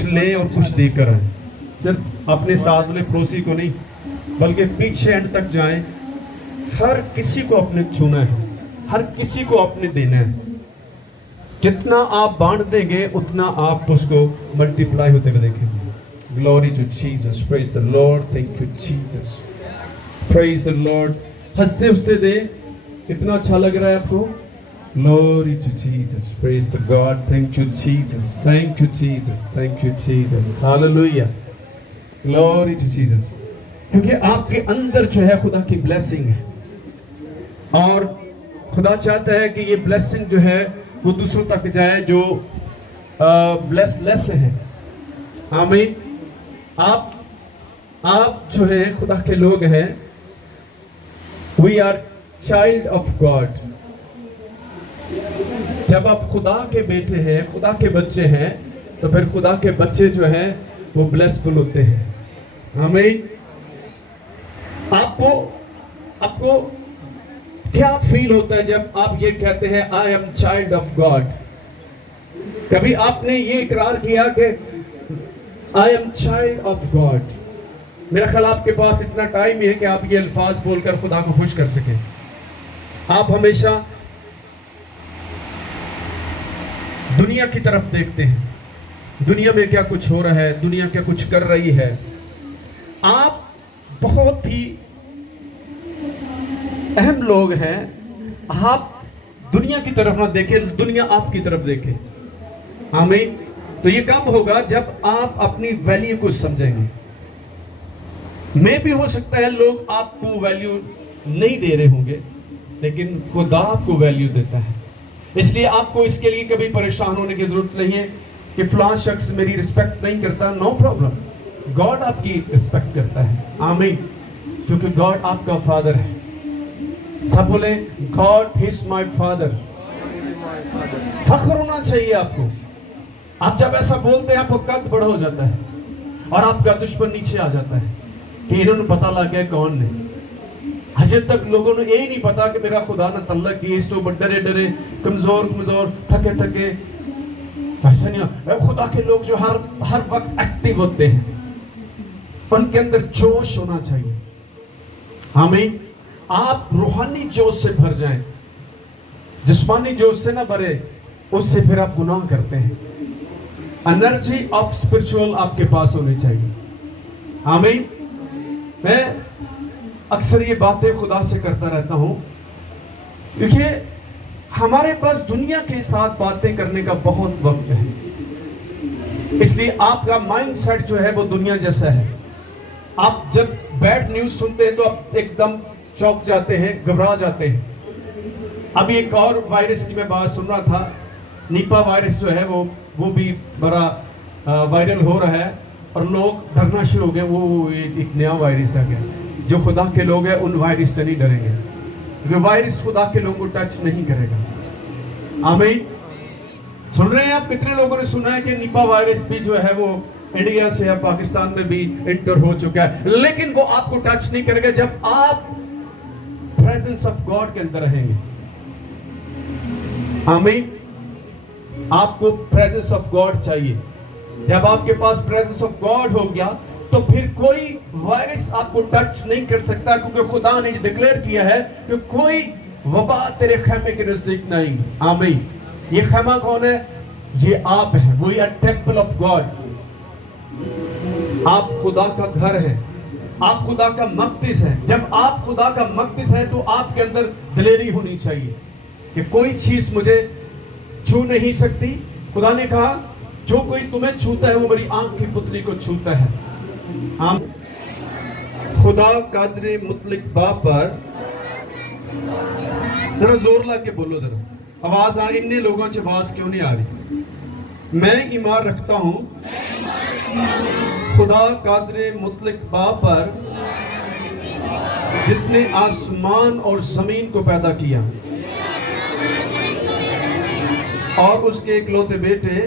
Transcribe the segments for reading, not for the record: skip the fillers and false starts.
کچھ لیں اور کچھ دے کر آئیں. صرف اپنے ساتھ والے پڑوسی کو نہیں بلکہ پیچھے اینڈ تک جائیں. ہر کسی کو اپنے چھونا ہے, ہر کسی کو اپنے دینا ہے. جتنا آپ بانٹ دیں گے اتنا آپ اس کو ملٹیپلائی ہوتے ہوئے دیکھیں گے. Glory to Jesus, praise the Lord, thank you Jesus, praise the Lord. ہنستے ہنستے دیں. اتنا اچھا لگ رہا ہے آپ کو. Glory to Jesus, praise the God, thank you Jesus, thank you Jesus, thank you Jesus, hallelujah, glory to Jesus. کیونکہ آپ کے اندر جو ہے خدا کی بلیسنگ ہے اور خدا چاہتا ہے کہ یہ بلیسنگ جو ہے وہ دوسروں تک جائے جو بلیس لیس ہیں. آمین. آپ جو ہیں خدا کے لوگ ہیں. We are child of God. جب آپ خدا کے بیٹے ہیں, خدا کے بچے ہیں, تو پھر خدا کے بچے جو ہیں وہ بلیسفل ہوتے ہیں. آمین. آپ کو کیا فیل ہوتا ہے جب آپ یہ کہتے ہیں I am child of God؟ کبھی آپ نے یہ اقرار کیا کہ I am child of God؟ میرا خیال آپ کے پاس اتنا ٹائم ہی ہے کہ آپ یہ الفاظ بول کر خدا کو خوش کر سکیں. آپ ہمیشہ دنیا کی طرف دیکھتے ہیں, دنیا میں کیا کچھ ہو رہا ہے, دنیا کیا کچھ کر رہی ہے. آپ بہت ہی اہم لوگ ہیں. آپ دنیا کی طرف نہ دیکھیں, دنیا آپ کی طرف دیکھیں. آمین. تو یہ کب ہوگا؟ جب آپ اپنی ویلیو کو سمجھیں گے. میں بھی ہو سکتا ہے لوگ آپ کو ویلیو نہیں دے رہے ہوں گے, لیکن خدا آپ کو ویلیو دیتا ہے. اس لیے آپ کو اس کے لیے کبھی پریشان ہونے کی ضرورت نہیں ہے کہ فلاں شخص میری رسپیکٹ نہیں کرتا. نو پرابلم, گاڈ آپ کی رسپیکٹ کرتا ہے. آمین. کیونکہ گاڈ آپ کا فادر ہے. سب بولیں گاڈ از مائی فادر. فخر ہونا چاہیے آپ کو. آپ جب ایسا بولتے ہیں آپ کو قد بڑا ہو جاتا ہے اور آپ کا دشمن نیچے آ جاتا ہے کہ انہوں نے پتہ لگ گیا کون نے. حجت تک لوگوں نے یہی نہیں پتا کہ میرا خدا نہ تعلق کی, اس تو ڈرے ڈرے, کمزور تھکے تھکے. ایسا نہیں. خدا کے لوگ جو ہر وقت ایکٹیو ہوتے ہیں, ان کے اندر جوش ہونا چاہیے. آمین. آپ روحانی جوش سے بھر جائیں, جسمانی جوش سے نہ بھرے, اس سے پھر آپ گناہ کرتے ہیں. انرجی آف اسپرچول آپ کے پاس ہونی چاہیے. آمین. میں اکثر یہ باتیں خدا سے کرتا رہتا ہوں کیونکہ ہمارے پاس دنیا کے ساتھ باتیں کرنے کا بہت وقت ہے. اس لیے آپ کا مائنڈ سیٹ جو ہے وہ دنیا جیسا ہے. آپ جب بیڈ نیوز سنتے ہیں تو آپ ایک دم چوک جاتے ہیں, گھبرا جاتے ہیں. ابھی ایک اور وائرس کی میں بات سن رہا تھا, نیپا وائرس جو ہے وہ بھی بڑا وائرل ہو رہا ہے اور لوگ ڈرنا شروع ہو گئے. وہ ایک نیا وائرس آ گیا. جو خدا کے لوگ ہیں ان وائرس سے نہیں ڈریں گے, کیونکہ وائرس خدا کے لوگوں کو ٹچ نہیں کرے گا. آمین. سن رہے ہیں آپ؟ کتنے لوگوں نے سنا ہے کہ نیپا وائرس بھی جو ہے وہ انڈیا سے یا پاکستان میں بھی انٹر ہو چکا ہے, لیکن وہ آپ کو ٹچ نہیں کرے گا جب آپ پریزنس آف گاڈ کے اندر رہیں گے. آمین. آپ کو پریزنس آف گاڈ چاہیے. جب آپ کے پاس پریزنس آف گاڈ ہو گیا تو پھر کوئی وائرس آپ کو ٹچ نہیں کر سکتا, کیونکہ خدا نے ڈکلیئر کیا ہے کہ کوئی وبا تیرے خیمے کے نزدیک نہیں. آمین. یہ خیمہ کون ہے؟ یہ آپ ہیں. وہی ٹیمپل آف گاڈ. آپ خدا کا گھر ہے, آپ خدا کا مقدس ہے. جب آپ خدا کا مقدس ہیں تو آپ کے اندر دلیری ہونی چاہیے کہ کوئی چیز مجھے چھو نہیں سکتی. خدا نے کہا جو کوئی تمہیں چھوتا ہے وہ میری آنکھ کی پتلی کو چھوتا ہے. خدا قادر مطلق باپ پر ذرا زور لا کے بولو. ذرا آواز آ رہی؟ انہیں لوگوں سے آواز کیوں نہیں آ رہی؟ میں ایمان رکھتا ہوں خدا قادر مطلق باپ پر جس نے آسمان اور زمین کو پیدا کیا اور اس کے اکلوتے بیٹے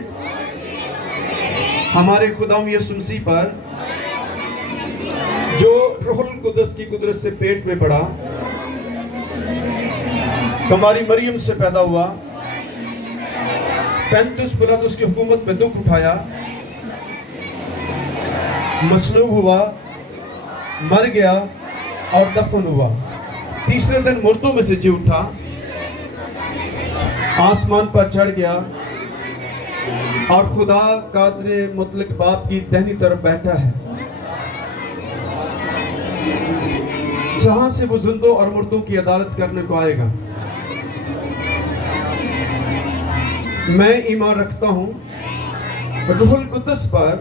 ہمارے خدا یسوع مسیح پر جو روح القدس کی قدرت سے پیٹ میں پڑا, ہماری مریم سے پیدا ہوا, 35 پلاتس کی حکومت میں دکھ اٹھایا, मसलूब हुआ, मर गया और दफन हुआ। तीसरे दिन मुर्दों में से जी उठा, आसमान पर चढ़ गया और खुदा कादिर मुतलक बाप की दाहिनी तरफ बैठा है, जहां से वो जिंदों और मुर्दों की अदालत करने को आएगा। मैं ईमान रखता हूँ रूहुल कुद्दस पर,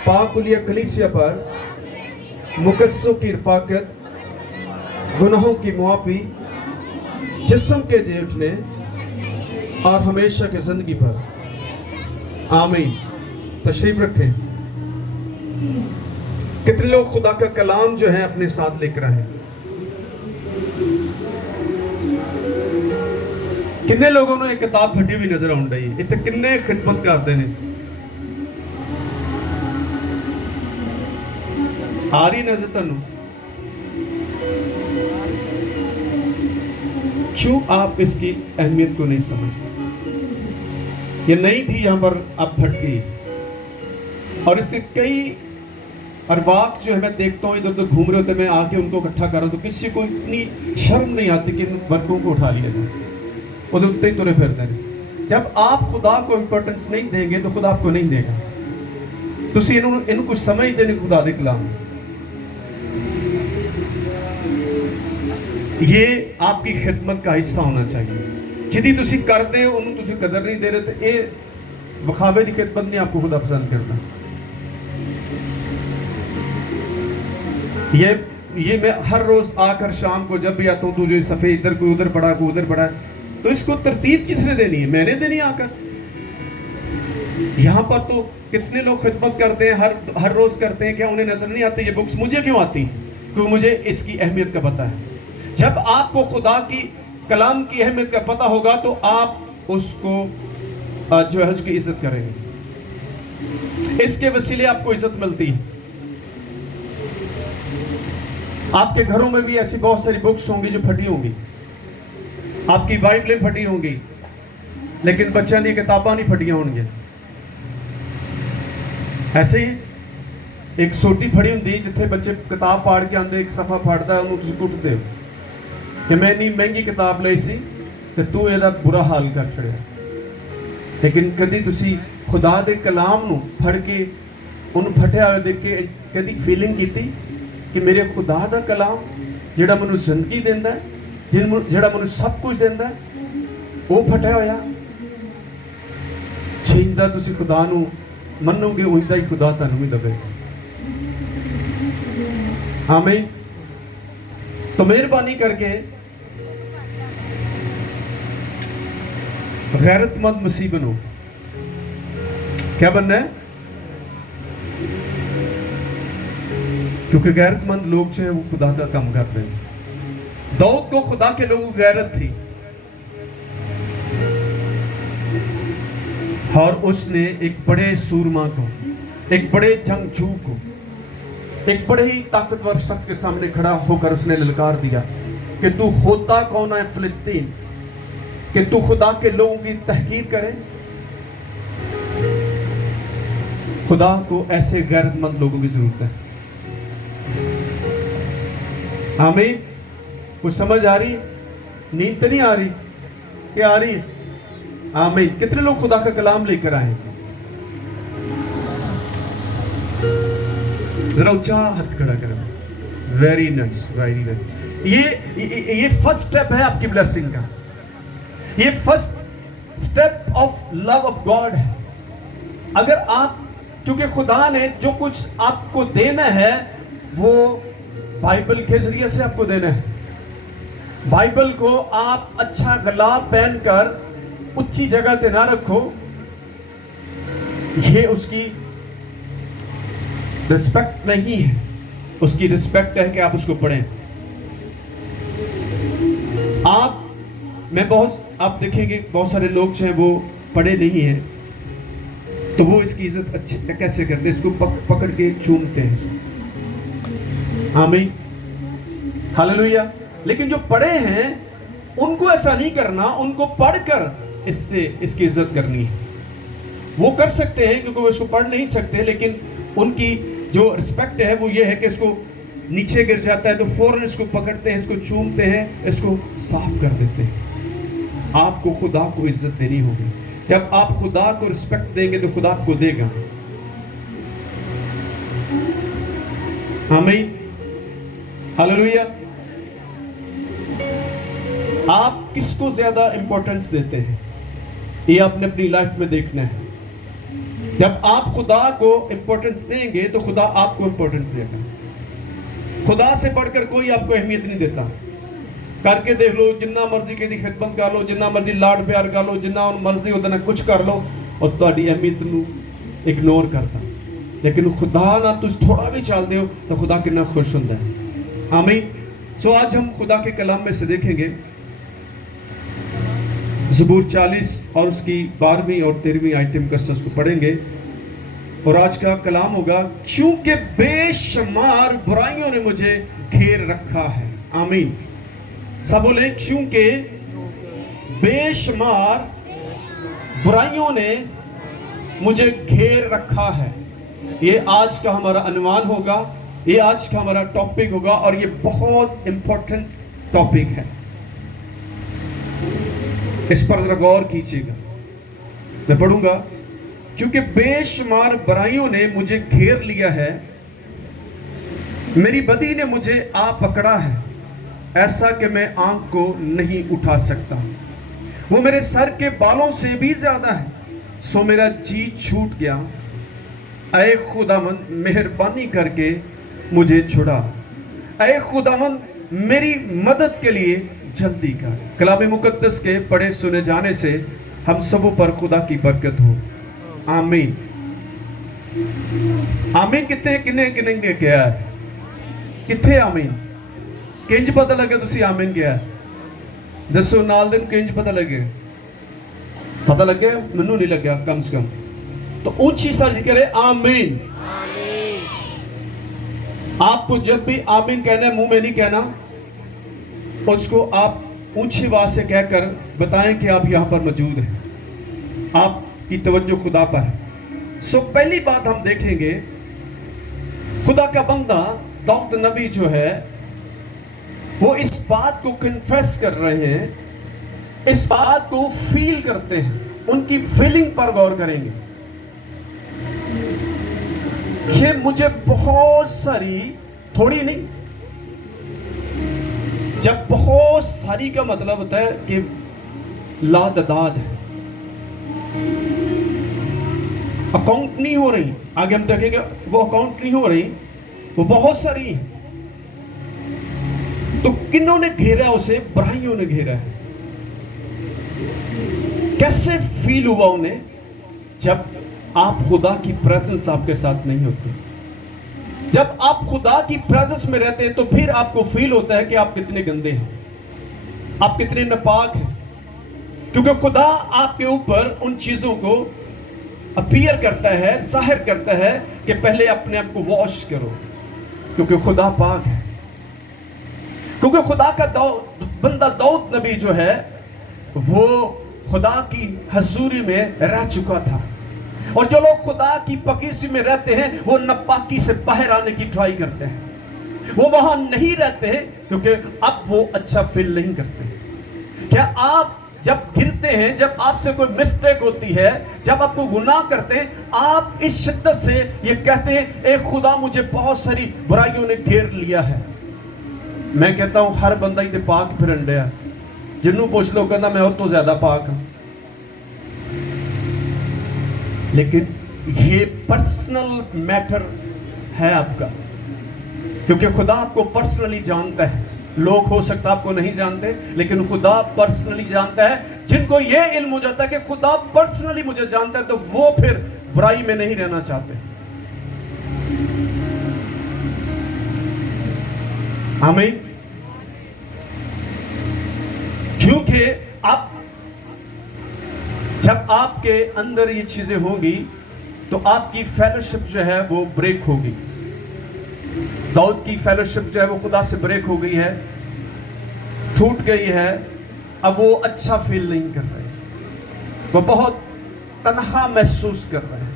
पाकुलिया कलीसिया पर, मुकद्दसों की रफ़ाक़त, गुनाहों की मुआफ़ी, जिस्म के जी उठने और हमेशा की ज़िंदगी पर। आमीन। तशरीफ़ रखें। कितने लोग खुदा का कलाम जो है अपने साथ लेकर आए? कितने लोगों ने एक किताब फटी हुई नजर आउंड रही है? इतने कितने खिदमत करते हैं? आ रही नजर तनु? क्यों आप इसकी अहमियत को नहीं समझते? ये नहीं थी, यहाँ पर अब फट गई। और इससे कई अरबाक जो है मैं देखता हूँ इधर उधर घूम रहे होते, मैं आके उनको इकट्ठा कर रहा हूँ तो किसी को इतनी शर्म नहीं आती कि इन वर्गों को उठा लिया जाए, उधर उतने तुरे फिरते हैं। जब आप खुदा को इंपॉर्टेंस नहीं देंगे तो खुदा आपको नहीं देगा। तुसी इन्होंने कुछ समझ देने खुदा दे कलाम, ये आपकी खिदमत का हिस्सा होना चाहिए। जिदी तुसी करते हो उन्होंने तुसी कदर नहीं दे रहे तो ये वखावे की खिदमत नहीं आपको खुदा पसंद करता। ये मैं हर रोज आकर शाम को जब भी आता हूँ, तुझे सफेद इधर कोई उधर पड़ा, कोई उधर पड़ा, तो इसको तरतीब किसने देनी है? मैंने देनी है आकर। यहाँ पर तो कितने लोग खिदमत करते हैं, हर रोज करते हैं, क्या उन्हें नजर नहीं आती ये बुक्स? मुझे क्यों आती? क्योंकि मुझे इसकी अहमियत का पता है। जब आपको खुदा की कलाम की अहमियत का पता होगा तो आप उसको जो है उसकी इज्जत करेंगे। इसके वसीले आपको इज्जत मिलती है। आपके घरों में भी ऐसी बहुत सारी बुक्स होंगी जो फटी होंगी, आपकी बाइबलें फटी होंगी, लेकिन बच्चों की किताबां नहीं फटियां होंगी। ऐसे ही एक सोटी फड़ी होंगी जिथे बच्चे किताब पढ़ के आते, एक सफा फटता है उन्होंने कुटते हो कि मैं इन्नी महंगी किताब ली सी ते तू ਇਹਦਾ बुरा हाल कर छड़िया। लेकिन कभी तुसी खुदा दे कलाम नू फड़ के उन्हें फटिया हुआ देख के कभी फीलिंग की कि मेरे खुदा दा कलाम जिहड़ा मैनू जिंदगी देंदा है, जिहड़ा मैनू सब कुछ देंदा है, वो फटिया होया। जिंदा तुसी खुदा नू मनोगे उइंदा ही खुदा तुहानू भी देवे। आमीन। तो मेहरबानी करके गैरतमंद मसीह बनो। क्या बनना है? क्योंकि गैरतमंद लोग जो है वो खुदा का काम कर रहे हैं। दाऊद को खुदा के लोगों की गैरत थी और उसने एक बड़े सूरमा को, एक बड़े जंगजू को, एक बड़े ही ताकतवर शख्स के सामने खड़ा होकर उसने ललकार दिया कि तू होता कौन है फिलिस्तीन कि तू खुदा के लोगों की तहकीर करे। खुदा को ऐसे गैरतमंद लोगों की जरूरत है। आमीन। कुछ समझ आ रही? नींद तो नहीं आ रही? क्या आ रही? आमीन। कितने लोग खुदा का कलाम लेकर आए? जरा ऊंचा हाथ खड़ा करें। Very nice, very nice. ये फर्स्ट स्टेप है आपकी ब्लेसिंग का। ये first step of love of God है। अगर आप, क्योंकि खुदा ने जो कुछ आपको देना है वो बाइबल के जरिए से आपको देना है। बाइबल को आप अच्छा गला पहनकर ऊंची जगह पे ना रखो, ये उसकी रिस्पेक्ट नहीं है। उसकी रिस्पेक्ट है कि आप उसको पढ़ें। आप देखेंगे बहुत सारे लोग जो हैं वो पढ़े नहीं हैं, तो वो इसकी इज्जत अच्छी कैसे करते हैं? इसको पकड़ के चूमते हैं। आमीन, हालेलुया। लेकिन जो पढ़े हैं उनको ऐसा नहीं करना, उनको पढ़कर इसकी इज्जत करनी है। वो कर सकते हैं क्योंकि वो इसको पढ़ नहीं सकते, लेकिन उनकी जो रिस्पेक्ट है वो ये है कि इसको नीचे गिर जाता है तो फौरन इसको पकड़ते हैं, इसको चूमते हैं, इसको साफ कर देते हैं। आपको खुदा को इज्जत देनी होगी। जब आप खुदा को रिस्पेक्ट देंगे तो खुदा आपको देगा। आमीन, हालेलुया। आप किसको ज्यादा इंपॉर्टेंस देते हैं, ये आपने अपनी लाइफ में देखना है। जब आप खुदा को इंपॉर्टेंस देंगे तो खुदा आपको इंपॉर्टेंस देगा। खुदा से बढ़कर कोई आपको अहमियत नहीं देता। करके देख लो, जिन्ना मर्जी की खिदमत कर लो, जिन्ना मर्जी लाड प्यार कर लो, जिन्ना मर्जी उतना कुछ कर लो, और ਤੁਹਾਡੀ अहमियत ਨੂੰ इग्नोर करता। लेकिन खुदा ना तुम थोड़ा भी चलते हो तो खुदा कितना खुश होता है। आमीन। सो आज हम खुदा के कलाम में से देखेंगे ज़बूर 40 और उसकी 12वीं और 13वीं आयतम का को पढ़ेंगे। और आज का कलाम होगा, क्योंकि बेशुमार बुराइयों ने मुझे घेर रखा है। आमीन। सब बोले, क्योंकि बेशुमार बुराइयों ने मुझे घेर रखा है। ये आज का हमारा अनुमान होगा, ये आज का हमारा टॉपिक होगा, और ये बहुत इंपॉर्टेंट टॉपिक है। इस पर जरा गौर कीजिएगा। मैं पढ़ूंगा, क्योंकि बेशुमार बुराइयों ने मुझे घेर लिया है, मेरी बदी ने मुझे आ पकड़ा है, ऐसा कि मैं आंख को नहीं उठा सकता। वो मेरे सर के बालों से भी ज्यादा है, सो मेरा जी छूट गया। ऐ खुदावंद मेहरबानी करके मुझे छुड़ा। ऐ खुदावंद मेरी मदद के लिए जल्दी कर। कलाम मुकद्दस के पढ़े सुने जाने से हम सबों पर खुदा की बरकत हो। आमीन, आमीन। कितने किन्ने किन्ने ने किया है? कितने आमीन? किंज पता लगे तुसी आमीन किया है? दसो नाल दिन किंज पता लगे? पता लगे? मैनू नहीं लग्या कम से कम। तो ऊंची सा जिक्र है आमीन। आपको जब भी आमीन कहना है, मुंह में नहीं कहना, उसको आप ऊंची आवाज से कहकर बताएं कि आप यहां पर मौजूद हैं, आपकी तवज्जो खुदा पर है। सो पहली बात हम देखेंगे, खुदा का बंदा दाऊद नबी जो है वो इस बात को कन्फेस कर रहे हैं, इस बात को फील करते हैं, उनकी फीलिंग पर गौर करेंगे कि मुझे बहुत सारी, थोड़ी नहीं, जब बहुत सारी का मतलब होता है कि लातादाद है, अकाउंट नहीं हो रही। आगे हम देखेंगे वो अकाउंट नहीं हो रही, वो बहुत सारी है। तो किन्हों ने घेरा उसे? बुराइयों ने घेरा है। कैसे फील हुआ उन्हें जब आप खुदा की प्रेजेंस आपके साथ नहीं होती? जब आप खुदा की प्रेजेंस में रहते हैं तो फिर आपको फील होता है कि आप कितने गंदे हैं, आप कितने नापाक हैं, क्योंकि खुदा आपके ऊपर उन चीजों को अपीयर करता है, जाहिर करता है कि पहले अपने आप को वॉश करो, क्योंकि खुदा पाक है। क्योंकि खुदा का बंदा दाऊद नबी जो है वो खुदा की हजूरी में रह चुका था, और जो लोग खुदा की पकीसी में रहते हैं वो नापाकी से बाहर आने की ट्राई करते हैं। वो वहां नहीं रहते हैं क्योंकि अब वो अच्छा फील नहीं करते। क्या आप जब गिरते हैं, जब आपसे कोई मिस्टेक होती है, जब आपको गुनाह करते हैं, आप इस शिद्दत से ये कहते हैं, ए खुदा मुझे बहुत सारी बुराइयों ने घेर लिया है। मैं कहता हूं हर बंदा ही पाक फिरन डया, जिन्हों पूछ लो कहना मैं और तो ज्यादा पाक हूं। लेकिन ये पर्सनल मैटर है आपका, क्योंकि खुदा आपको पर्सनली जानता है। लोग हो सकता आपको नहीं जानते, लेकिन खुदा पर्सनली जानता है। जिनको ये इल्म हो जाता है कि खुदा पर्सनली मुझे जानता है, तो वो फिर बुराई में नहीं रहना चाहते। आमीन। क्योंकि आप जब आपके अंदर ये चीजें होंगी तो आपकी फेलोशिप जो है वो ब्रेक होगी। दाऊद की फेलोशिप जो है वो खुदा से ब्रेक हो गई है, टूट गई है। अब वो अच्छा फील नहीं कर रहे, वो बहुत तन्हा महसूस कर रहे हैं।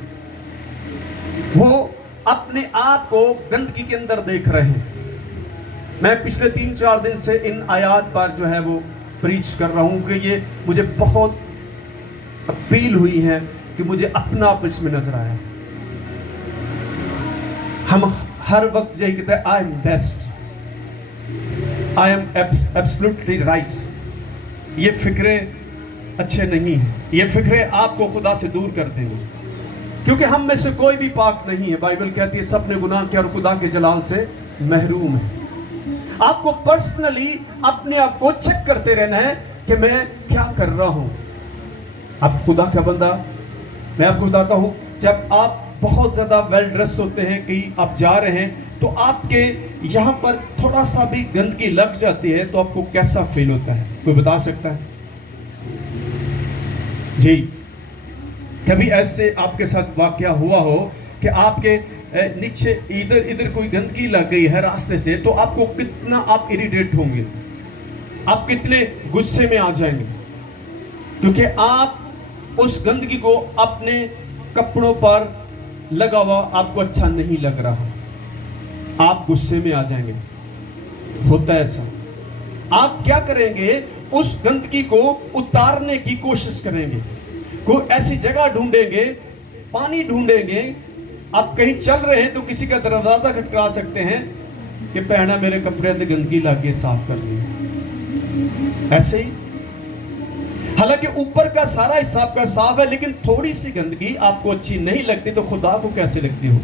वो अपने आप को गंदगी के अंदर देख रहे हैं। मैं पिछले 3-4 दिन से इन आयात पर जो है वो प्रीच कर रहा हूँ कि ये मुझे बहुत अपील हुई है कि मुझे अपना आप इसमें नजर आया। हम हर वक्त यही कहते हैं, I am best, I am absolutely right. ये फिक्रे अच्छे नहीं हैं, ये फिक्रे आपको खुदा से दूर कर देंगे, क्योंकि हम में से कोई भी पाक नहीं है। बाइबल कहती है सब ने गुनाह किया और खुदा के जलाल से महरूम है। आपको पर्सनली अपने आप को चेक करते रहना है कि मैं क्या कर रहा हूं। आप खुदा का बंदा, मैं आपको बताता हूं, जब आप बहुत ज्यादा वेल ड्रेस होते हैं, कहीं आप जा रहे हैं, तो आपके यहां पर थोड़ा सा भी गंदगी लग जाती है तो आपको कैसा फील होता है? कोई बता सकता है जी? कभी ऐसे आपके साथ वाकया हुआ हो कि आपके नीचे इधर इधर कोई गंदगी लग गई है रास्ते से, तो आपको कितना आप इरिटेट होंगे, आप कितने गुस्से में आ जाएंगे, क्योंकि आप उस गंदगी को अपने कपड़ों पर लगा हुआ आपको अच्छा नहीं लग रहा, आप गुस्से में आ जाएंगे। होता है ऐसा। आप क्या करेंगे? उस गंदगी को उतारने की कोशिश करेंगे, कोई ऐसी जगह ढूंढेंगे, पानी ढूंढेंगे। आप कहीं चल रहे हैं तो किसी का दरवाजा खटखटा सकते हैं कि पहना मेरे कपड़े से गंदगी लगे, साफ कर दी। ऐसे ही हालांकि ऊपर का सारा हिसाब का साफ है, लेकिन थोड़ी सी गंदगी आपको अच्छी नहीं लगती तो खुदा को कैसे लगती हो?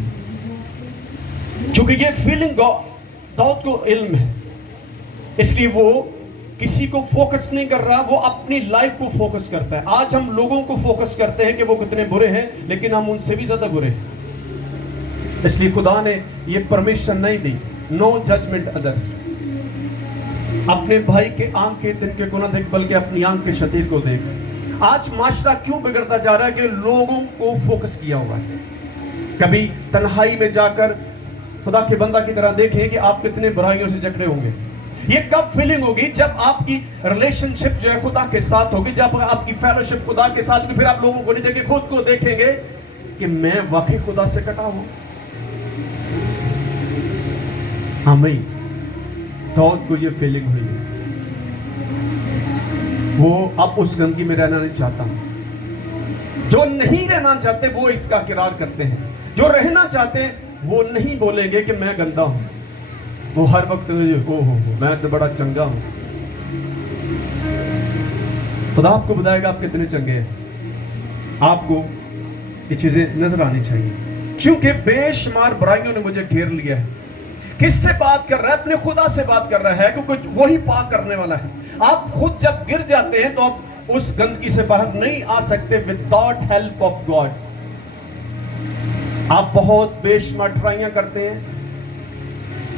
क्योंकि ये फीलिंग दाऊद को इल्म है, इसलिए वो किसी को फोकस नहीं कर रहा, वो अपनी लाइफ को फोकस करता है। आज हम लोगों को फोकस करते हैं कि वो कितने बुरे हैं, लेकिन हम उनसे भी ज्यादा बुरे हैं। इसलिए खुदा ने ये परमिशन नहीं दी, नो जजमेंट अदर। अपने भाई के आंख के तिनके को ना देख, बल्कि अपनी आंख के शतीर को देख। आज माशरा क्यों बिगड़ता जा रहा है? कि लोगों को फोकस किया हुआ है। कभी तन्हाई में जाकर खुदा के बंदा की तरह देखें कि आप कितने बुराइयों से जकड़े होंगे। ये कब फीलिंग होगी? जब आपकी रिलेशनशिप जो है खुदा के साथ होगी, जब आपकी फेलोशिप खुदा के साथ होगी। फिर आप लोगों को नहीं देखेंगे, खुद को देखेंगे कि मैं वाकई खुदा से कटा हूं। आमीन। दाऊद को ये फीलिंग हुई, वो अब उस गंदगी में रहना नहीं चाहता। जो नहीं रहना चाहते वो इसका किरार करते हैं, जो रहना चाहते हैं वो नहीं बोलेंगे कि मैं गंदा हूं। वो हर वक्त हो मैं तो बड़ा चंगा हूं। खुदा आपको बताएगा आप कितने चंगे हैं। आपको ये चीजें नजर आनी चाहिए, क्योंकि बेशुमार बुराइयों ने मुझे घेर लिया है। किससे बात कर रहा है? अपने खुदा से बात कर रहा है, क्योंकि वही पाक करने वाला है। आप खुद जब गिर जाते हैं तो आप उस गंदगी से बाहर नहीं आ सकते विदाउट हेल्प ऑफ गॉड। आप बहुत बेशुमार ट्राइयां करते हैं,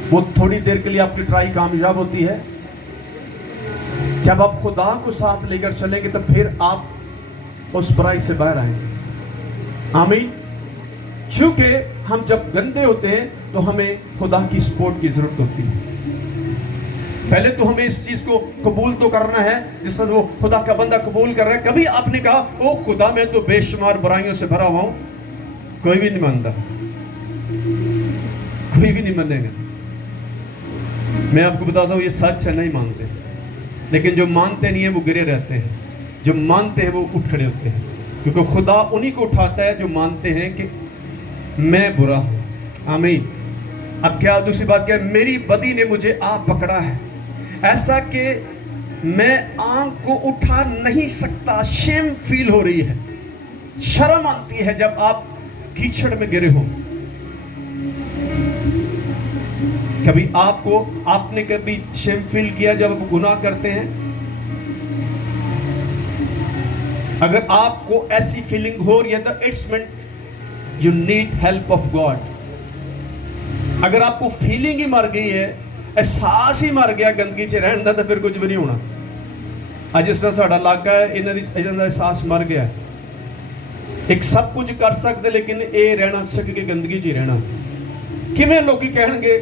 वो थोड़ी देर के लिए आपकी ट्राई कामयाब होती है। जब आप खुदा को साथ लेकर चलेंगे तो फिर आप उस बुराई से बाहर आएंगे। आमीन। क्योंकि हम जब गंदे होते हैं तो हमें खुदा की सपोर्ट की जरूरत होती है। पहले तो हमें इस चीज को कबूल तो करना है, जिस तरह वो खुदा का बंदा कबूल कर रहा है। कभी आपने कहा ओ खुदा मैं तो बेशुमार बुराइयों से भरा हुआ हूं? कोई भी नहीं मानता, कोई भी नहीं मानेगा। मैं आपको बताता हूं ये सच है, नहीं मानते। लेकिन जो मानते नहीं है वो गिरे रहते हैं, जो मानते हैं वो उठ खड़े होते हैं, क्योंकि खुदा उन्हीं को उठाता है जो मानते हैं कि मैं बुरा हूं। आमीन। अब क्या दूसरी बात क्या है? मेरी बदी ने मुझे आ पकड़ा है, ऐसा कि मैं आंख को उठा नहीं सकता। शेम फील हो रही है, शर्म आती है जब आप कीचड़ में गिरे हो। कभी आपने कभी शेम फील किया जब आप गुनाह करते हैं? अगर आपको ऐसी फीलिंग हो रही है तो it's mean you need help of God. अगर आपको फीलिंग ही मर गई है, एहसास ही मर गया गंदगी च रहने का, तो फिर कुछ भी नहीं होना। अज जिस तरह साडा इलाका है, इन्हां दा एहसास मर गया। एक सब कुछ कर सकते लेकिन ये रहना सक के गंदगी च ही रहना। किवें लोकी कहणगे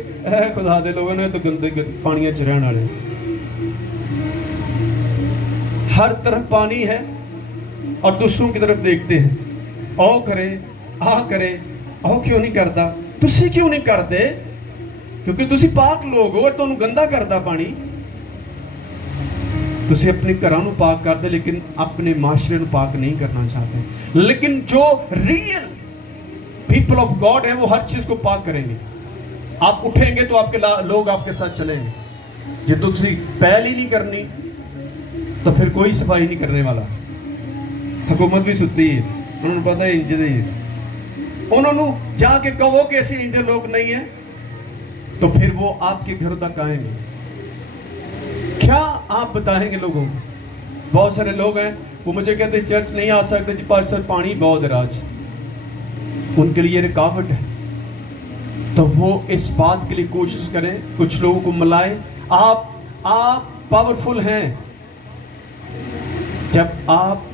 खुदा दे लोगों ने तो गंदे पानियां च रहण वाले। हर तरफ पानी है और दूसरों की तरफ देखते हैं, ओ करे आ करे, ओ क्यों नहीं करता, ਤੁਸੀਂ ਕਿਉਂ ਨਹੀਂ ਕਰਦੇ? ਕਿਉਂਕਿ ਤੁਸੀਂ ਪਾਕ ਲੋਕ ਹੋ, ਤੁਹਾਨੂੰ ਗੰਦਾ ਕਰਦਾ ਪਾਣੀ। ਤੁਸੀਂ ਆਪਣੇ ਘਰਾਂ ਨੂੰ ਪਾਕ ਕਰਦੇ, ਲੇਕਿਨ ਆਪਣੇ ਮਾਸ਼ਰੇ ਨੂੰ ਪਾਕ नहीं करना चाहते। लेकिन जो रियल पीपल ऑफ गॉड है वो हर चीज को पाक करेंगे। आप उठेंगे तो आपके लोग आपके साथ चलेंगे। जो तुसी पहल ही नहीं करनी तो फिर कोई सफाई नहीं करने वाला। हुकूमत भी सुती है, उन्होंने पता है इंज दे, उन्होंने जाके कहो कि ऐसे इंज लोग नहीं है तो फिर वो आपके घर तक आएंगे। क्या आप बताएंगे लोगों को? बहुत सारे लोग हैं वो मुझे कहते चर्च नहीं आ सकते जी, पर सर पानी बहुत है राज, उनके लिए रुकावट है। तो वो इस बात के लिए कोशिश करें, कुछ लोगों को मिलाएं। आप पावरफुल हैं जब आप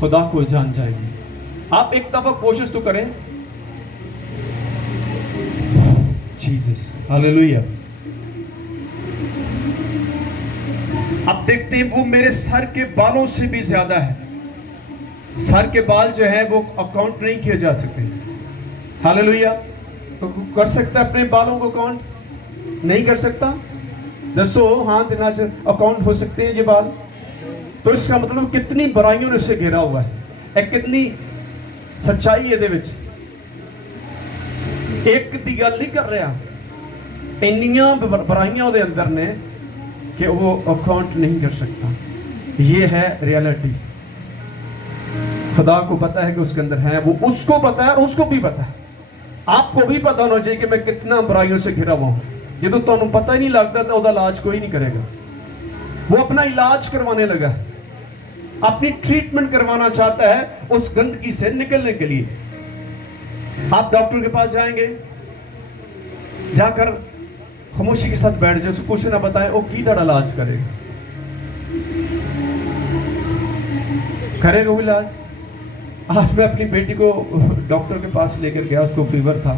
खुदा को जान जाएंगे। आप एक दफा कोशिश तो करें। Jesus, hallelujah. अब देखते हैं वो मेरे सर के बालों से भी ज्यादा है। सर के बाल जो है वो अकाउंट नहीं किए जा सकते। हालेलुया। तो कर सकता है अपने बालों को काउंट? नहीं कर सकता। दसो हाथ नाच अकाउंट हो सकते हैं ये बाल? तो इसका मतलब कितनी बुराइयों ने इसे घेरा हुआ है, कितनी सच्चाई ਇਹਦੇ ਵਿੱਚ। ਇੱਕ ਦੀ ਗੱਲ ਨਹੀਂ ਕਰ ਰਿਹਾ, ਇੰਨੀਆਂ बुराइयां ਉਹਦੇ अंदर ने कि वो अकाउंट नहीं कर सकता। ये है रियलिटी। खुदा को पता है कि उसके अंदर है, वो उसको पता है और उसको भी पता है। आपको भी पता होना चाहिए कि मैं कितना बुराइयों से घिरा हुआ हूं। ये तो तुहानू पता ही नहीं लगता तो उसका इलाज कोई नहीं करेगा। वो अपना इलाज करवाने लगा, अपनी ट्रीटमेंट करवाना चाहता है उस गंदगी से निकलने के लिए। आप डॉक्टर के पास जाएंगे, जाकर खामोशी के साथ बैठ जाए, उसको कुछ ना बताए, वो की तरह इलाज करेगा? करेगा वो इलाज? आज मैं अपनी बेटी को डॉक्टर के पास लेकर गया, उसको फीवर था।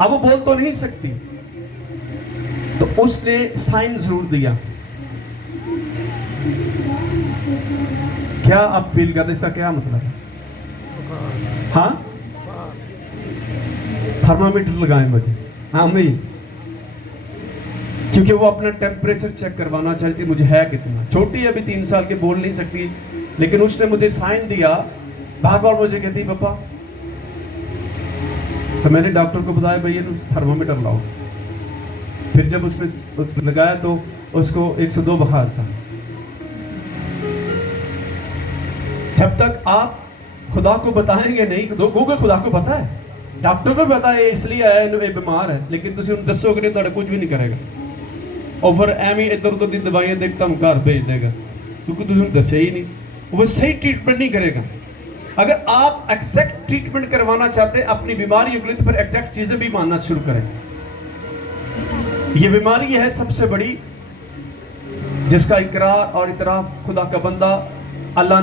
अब वो बोल तो नहीं सकती, तो उसने साइन जरूर दिया। क्या आप फील करते, इसका क्या मतलब है? हाँ, थर्मामीटर लगाए मुझे। हाँ मैं, क्योंकि वो अपना टेम्परेचर चेक करवाना चाहती, मुझे है कितना। छोटी है अभी 3 साल की, बोल नहीं सकती, लेकिन उसने मुझे साइन दिया। बार बार मुझे कहती पापा। तो मैंने डॉक्टर को बताया भैया थर्मामीटर लाओ। फिर जब उसने लगाया तो उसको 102 बुखार था। जब तक आप खुदा को बताएंगे नहीं, क्योंकि खुदा को पता है, डॉक्टर को पता है इसलिए आया ये बीमार है, लेकिन तुम उन्हें दसोगे नहीं तो कुछ भी नहीं करेगा। और फिर एवं इधर उधर की दवाइयां देखता हम घर भेज देगा, क्योंकि तुम दसे ही नहीं। वो सही ट्रीटमेंट नहीं करेगा। अगर आप एग्जैक्ट ट्रीटमेंट करवाना चाहते हैं अपनी बीमारी के लिए, तो फिर एग्जैक्ट चीजें भी मानना शुरू करें। ये बीमारी है सबसे बड़ी, जिसका इकरार और इतराफ खुदा का बंदा अल्लाह